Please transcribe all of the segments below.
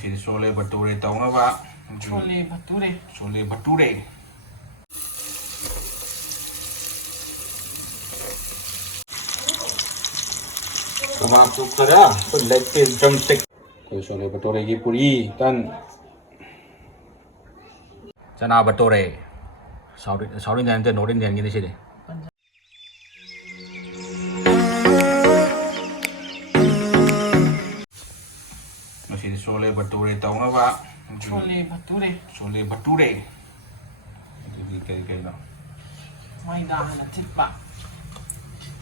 Chole Bhature tàu ba Chole Bhature. Chole Bhature. Kebab tu kera, pun leg piece drumstick. Chole Bhature की पूरी तन Chana Bhature. South Indian ते North Indian की नहीं सीधे. Masih Chole Bhature tàu ba Chole Bhature. Chole Bhature. Itu kaya na. Maida na tippa.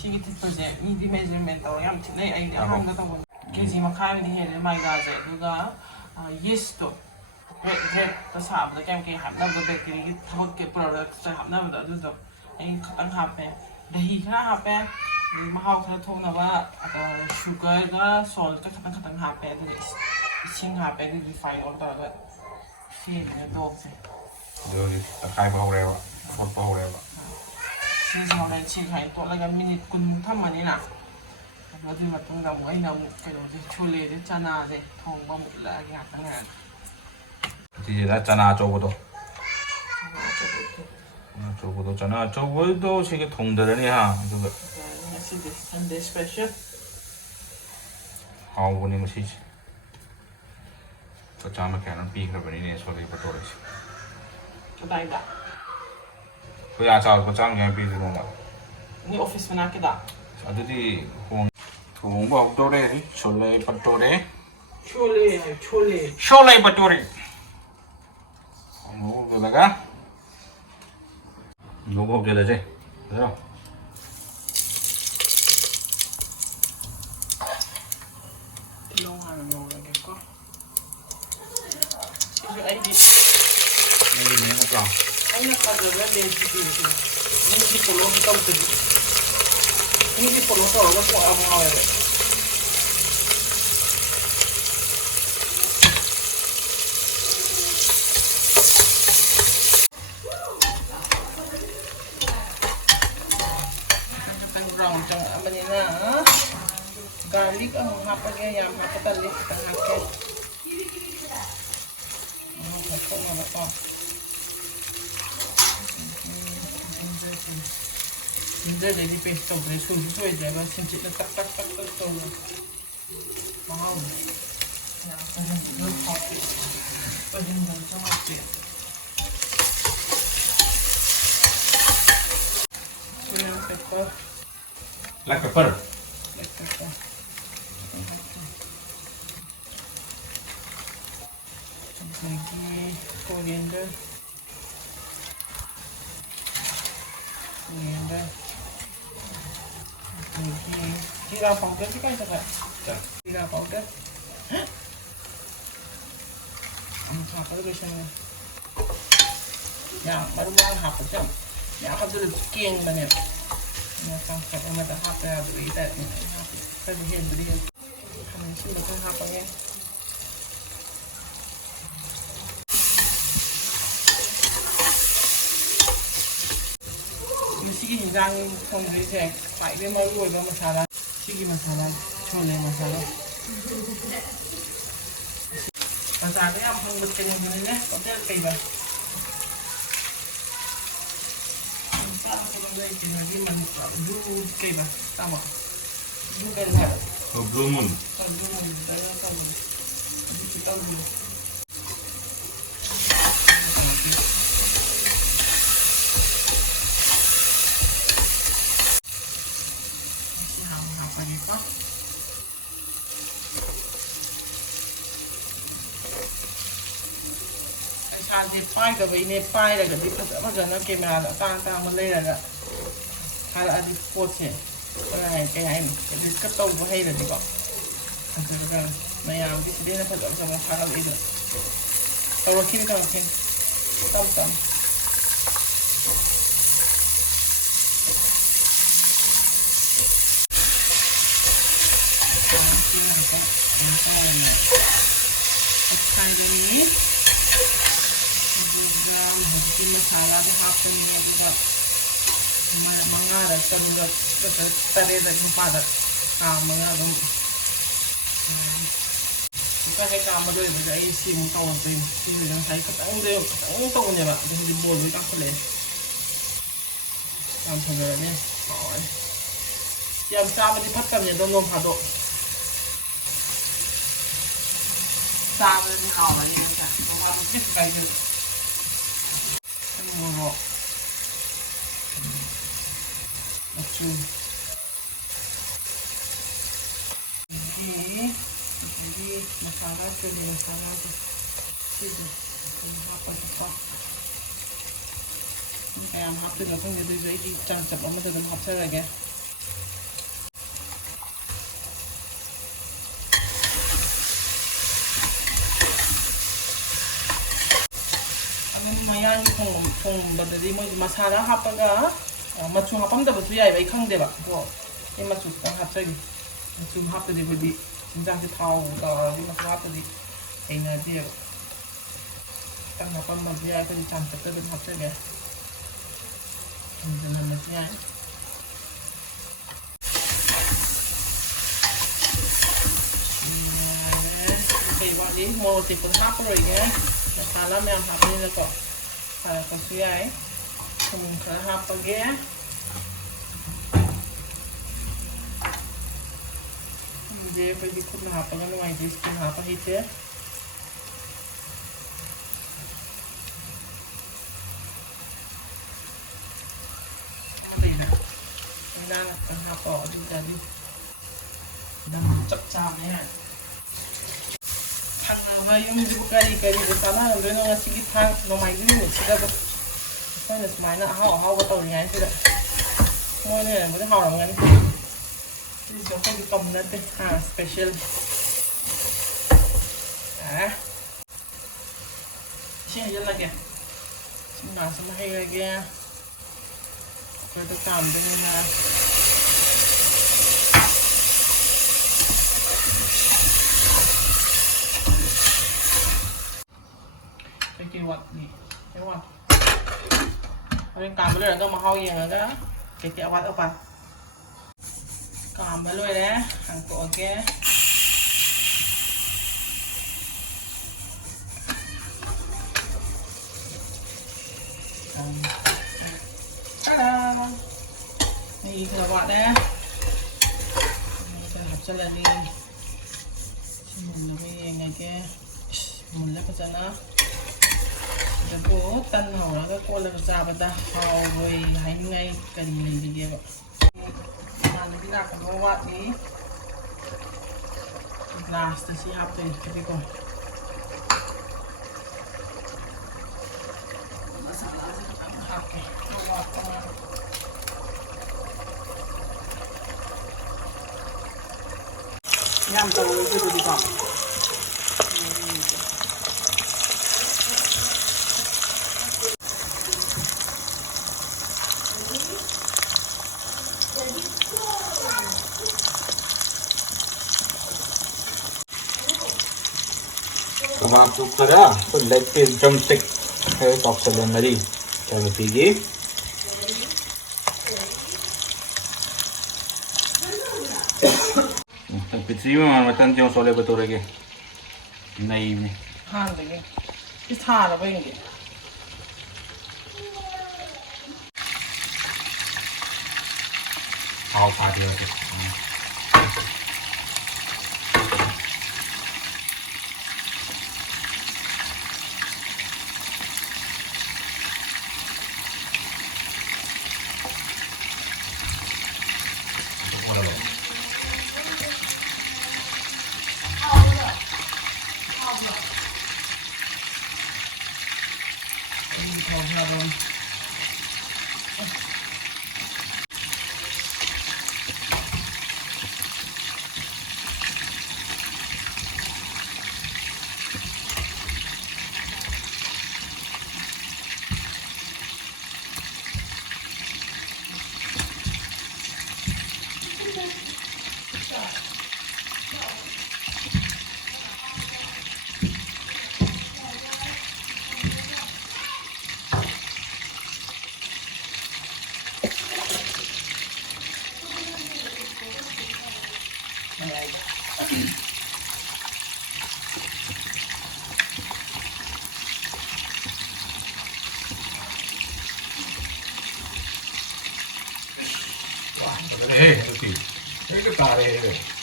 Sige tippa je. Midi measurement tau yam tinay ay aham na tau. Kezi makai ni hele maida je. Duga yeast to. Red ta sab da kem ke hap na da bakery ki thok ke product sa hap na da du to. Ay khatang hap pe. Dahi khana hap pe. Di mahau khana thok na ba sugar ga salt ka khatang hap pe du ising hap pe du refine on ta ga. Sige na dog se. Rồi khai bao rêu ạ, phốt bao rêu ạ. Xin chào này chị hãy tôi là cái mini kun thăm mà này nè. Nó thì mà tôi làm cái nào cái đồ gì chole cái chana gì thong bao một là gạt tăng ngàn. Thì là chana cho tôi. Cho tôi chana cho tôi chỉ cái thùng đấy này ha, cái cái. This is Sunday special. Hào cái này mà xí. Cái chả mà cái nó pi cái bên này Chole Bhature. Cái đó. Cái nhà sao cái trang cái pi cái đó. Ni office mana kita. Ada di thùng bao tô đấy, Chole Bhature. Chole Bhature. Nó cái là cái. Nó bao giờ là gì? Thấy không? Long hàng nhiều là cái có. Cái gì? Ini ni apa? Anh nó có rồi lên thì nhưng khi cổ lông tông từ nhưng khi cổ lông tàu nó có áo ngồi rồi tăng rong trong ở bên này nè garlic ở hộp cái yam hộp cái garlic tăng hạt cái không mà nó to ginger jadi paste to beri susu saja kan sedikit tak to mau ya pasang kopi pasang dalam kopi gula pepper Black pepper. lagi coriander Zira powder juga bisa kan? Zira powder. Apa lagi sini? Ya, baru mau hap jam. Ya, aku dulu bikin banyak. Ya, sampai mata hap ya dulu itu. Saya bikin beri. Kami sih makan hap aja. Sige hingang không thấy thế phải với mỡ ruồi và masala sige masala chole masala masala cái ăn không được cái này nhé có thể cây vậy sao không đây thì là mình du cây vậy sao mà du cây này Blue moon. đây là cây đi tao đi thì phai cái vậy này phai là cái gì nó giờ nó kèm là tan tanมันเลยlà hay là đi phốt nhỉ cái này cái đi cắt tông có hay là gì vậy cái này làm cái gì nó phải chọn cho nó khá là dễ được tao khi nó thêm tao tao ini mungkin masalah di hapon niya juga mangarap terus tari dari pada mga dong ꯉꯁꯥꯏ ꯍꯦꯛ ꯀꯥꯝꯕꯗꯣꯏꯕꯁꯦ ꯑꯩ ꯁꯤꯃꯨꯛ ꯇꯧꯔꯛꯇꯣꯏꯅꯤ ꯁꯤꯁꯦ ꯉꯁꯥꯏ ꯈꯤꯇꯪ ꯇꯧꯕꯅꯦꯕ ꯑꯗꯣ ꯍꯧꯖꯤꯛ ꯕꯣꯜꯗꯣ ꯀꯥꯝꯈꯠꯂꯛꯑꯦ ꯌꯥꯝ ꯐꯖꯔꯅꯤ ꯍꯥꯎꯔꯅꯤ ꯌꯥꯝ ꯆꯥꯕꯗꯤ ꯐꯠꯇꯕꯅꯤ ꯑꯗꯣ ꯅꯣꯡ ꯐꯥꯗꯣꯛ ꯆꯥꯕꯗꯗꯤ ꯍꯥꯎꯔꯅꯤ ꯅꯣꯡ ꯐꯥꯗꯣꯛ ꯀꯩꯁꯨ ꯀꯥꯏꯗꯦ ꯃꯣꯔꯣꯛ ꯃꯆꯨ ꯑꯗꯒꯤ ꯃꯁꯥꯂꯥ ꯆꯤꯂꯤ ꯃꯁꯥꯂꯥꯁꯦ ꯁꯤꯁꯦ ꯍꯥꯞꯄꯒꯀꯣ ꯀꯌꯥꯝ ꯍꯥꯞꯇꯣꯏꯅꯣ ꯈꯪꯗꯦ ꯑꯗꯨꯏꯁꯨ ꯑꯩꯗꯤ ꯆꯥꯡꯆꯞ ꯑꯃꯗ ꯑꯗꯨꯝ ꯍꯥꯞꯆꯔꯒꯦ ꯃꯌꯥꯡꯒꯤ ꯊꯣꯡꯕꯗꯗꯤ ꯃꯣꯏꯒꯤ ꯃꯁꯥꯂꯥ ꯍꯥꯞꯄꯒ ꯃꯆꯨ ꯍꯥꯞꯄꯝꯗꯕꯁꯨ ꯌꯥꯏꯕ ꯑꯩ ꯈꯪꯗꯦꯕ ꯑꯗꯣ ꯑꯩ ꯃꯆꯨ ꯈꯤꯇꯪ ꯍꯥꯞꯆꯒꯦ ꯃꯆꯨ ꯍꯥꯞꯄꯗꯤ ꯑꯩꯈꯣꯏꯗꯤ ꯆꯤꯟꯖꯥꯛꯁꯦ ꯊꯥꯎ ꯇꯧꯔꯗꯤ ꯃꯆꯨ ꯍꯥꯞꯄꯗꯤ ꯍꯩꯅꯗꯦꯕ ꯈꯤꯇꯪ ꯍꯥꯞꯄꯝꯕꯁꯨ ꯌꯥꯏ ꯑꯩꯈꯣꯏꯗꯤ ꯆꯥꯡꯆꯠꯇ ꯑꯗꯨꯝ ꯍꯥꯞꯆꯒꯦ ꯊꯨꯝꯖꯤꯜꯂꯝꯕꯁꯨ ꯌꯥꯏ ꯀꯩ ꯋꯥꯠꯂꯤ ꯃꯣꯔꯣꯛ ꯑꯇꯦꯛꯄꯗ ꯍꯥꯞꯄꯔꯣꯏꯒꯦ ꯃꯁꯥꯂꯥ ꯃꯌꯥꯝ ꯍꯥꯞꯄꯅꯤꯅꯀꯣ ꯐꯔꯛꯄꯁꯨ ꯌꯥꯏ ꯊꯨꯝ ꯈꯔ ꯍꯥꯞꯄꯒꯦ ꯊꯨꯝꯁꯦ ꯑꯩꯈꯣꯏꯗꯤ ꯈꯨꯠꯅ ꯍꯥꯞꯄꯒ ꯅꯨꯡꯉꯥꯏꯇꯦ ꯁ꯭ꯄꯨꯟ ꯍꯥꯞꯄ ꯍꯩꯇꯦ ꯏꯟꯖꯥꯡ ꯈꯤꯇꯪ ꯍꯥꯞꯄꯣ ꯑꯗꯨ ꯑꯣꯏꯇꯥꯔꯗꯤ ꯅꯪ ꯆꯞ ꯆꯥꯕꯅꯦ ꯊꯪꯅꯕ ꯌꯨꯝꯁꯤꯕꯨ ꯀꯔꯤꯕꯨ ꯆꯥꯟꯅꯔꯝꯗꯣꯏꯅꯣ ꯉꯁꯤꯒꯤ ꯅꯣꯡꯃꯥꯏꯖꯤꯡ ꯅꯨꯃꯤꯠꯁꯤꯗꯕꯨ ꯑꯩꯈꯣꯏꯅ ꯁꯨꯃꯥꯏꯅ ꯑꯍꯥꯎꯕ ꯇꯧꯔꯤꯉꯩꯁꯤꯗ ꯃꯣꯏꯅ ꯍꯦꯟꯅꯕꯨꯗꯤ ꯍꯥꯎꯔꯝꯒꯅꯤ ꯁꯤꯁꯨ ꯑꯩꯈꯣꯏꯒꯤ ꯀꯝ ꯅꯠꯇꯦ ꯁ꯭ꯄꯦꯁꯦꯜ इसे हजलगे सिंगासम हैगे कुकर कामदना कई वाटनी हमें काम लोग महाव येगा कई अवाद अपा काम लोरे हांगटोगेนี่คือวัดนะจะหับจะละดีหมุนแล้วไปยังไงแกหมุนแล้วก็จะนะจะโบตันหัวแล้วก็โกนแล้วก็จะไปตาเอาไว้ให้ไงกันเลยทีเดียวมันที่น่ากันว่าวัดนี้ลาสต์ที่หับเลยไปก่อนย่ำตัวเลยดูดีกว่าकबाब तो खरा तो लेग पीस ड्रम स्टिक है ऑप्शन मरी क्या बताइए पिछली में मटन जो छोले भटूरे के नहीं में हाँ देखिए इस थाल बनेंगे आओ खा दिया 그렇지. 되게 잘해.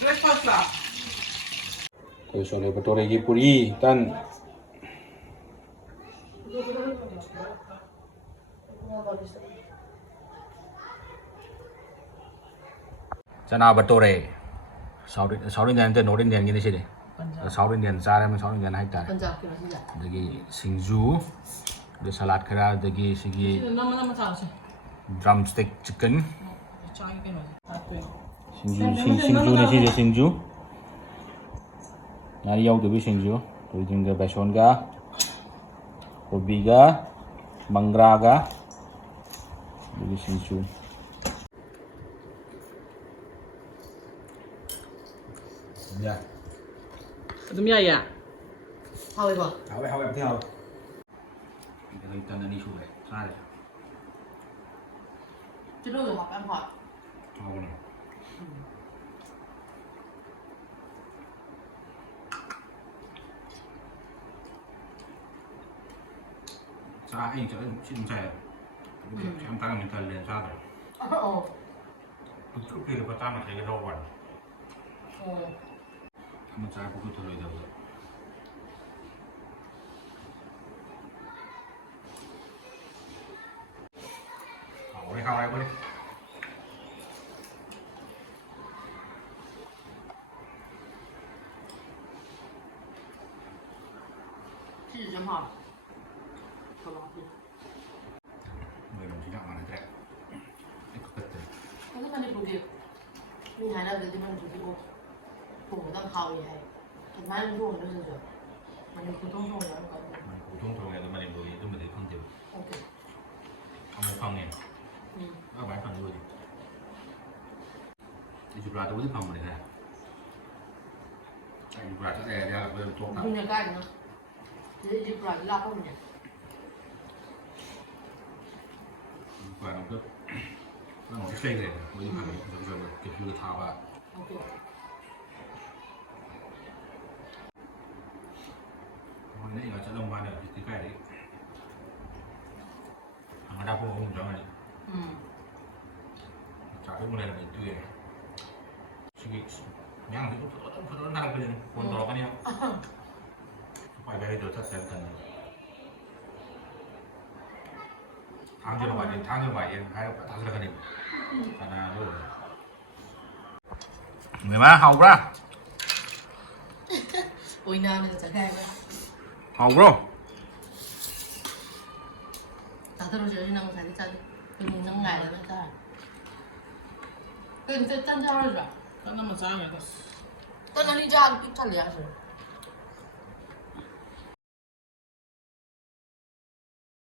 Breakfast lah. 그 Chole Bhature की पूरी तन Chana Bhature South Indian ते North Indian की नहीं South Indian चारे में South Indian है तारे पंजाब के रसीदा दगी सिंजू दे सलाद करा दगी सिगी Nama tahu sih. drumstick chicken Cai ke mana? सिंजू ने चीज़ सिंजू नारी याव दबी सिंजू तो जिंगा बेसन का कोबी का मंगरा का दबी सिंजू या Itu mia ya. 好一个， 好แบบที่เราเดี๋ยวตอนนี้ช่วยใช่ 这肉有好干跑。 เอาหน่อยซาเองจะได้ชิมใจแชมป์ตั้งเป็นการเรียนซาเลย 哦。 ทุกทีเราก็ตั้งมาใช้กันรอบวัน 哦。 มันซาพวกตัวเลยเดียวเอาไว้เข้าไว้ไปเลย 气质真好。好吧。 เมื่อลงที่นั่งมาแล้วไอ้ก็เกิดเลย 那个你不给，你还那个地方不给我，我当好也，他妈的我就是说，那你普通中人搞的。 มันกูทุ่งตรงไงก็มาเรียนรู้ยังต้องมาเรียนข้างเดียว OK。 เอามาฟังเนี่ยเอาไว้ฟังดูดิไอ้จุฬาตัวที่ฟังมาเลยนะไอ้จุฬาที่แต่เดี๋ยวเราไปตัวกัน 你那干呢？直接不让你拉后面。 กว่าเราก็นั่งเฟ่เลยนะไม่ได้ผ่านเราจะแบบเก็บยูทาว่า OK。 วันนี้เราจะลงมาเนี่ยที่ใกล้เลยทางด้านพวกผมจะมาเนี่ย จากที่มึงเรียนเป็นตัวเองชีวิตยังที่ต้องนั่งเป็นคนรอกันเนี่ยไปไปเดี๋ยวจะเต็มกันทางเดียวกันทางเดียวกันเองให้ทางเดียวกันเองขนาดด้วยเหมือนไหมเฮาปะ 我一拿那个再开呗。 เฮาปะ 打头的时候就那个才是真，就你能买的那个。对，你在站这儿是吧？ Kan nama cai ya tas. 在哪里站？站里是。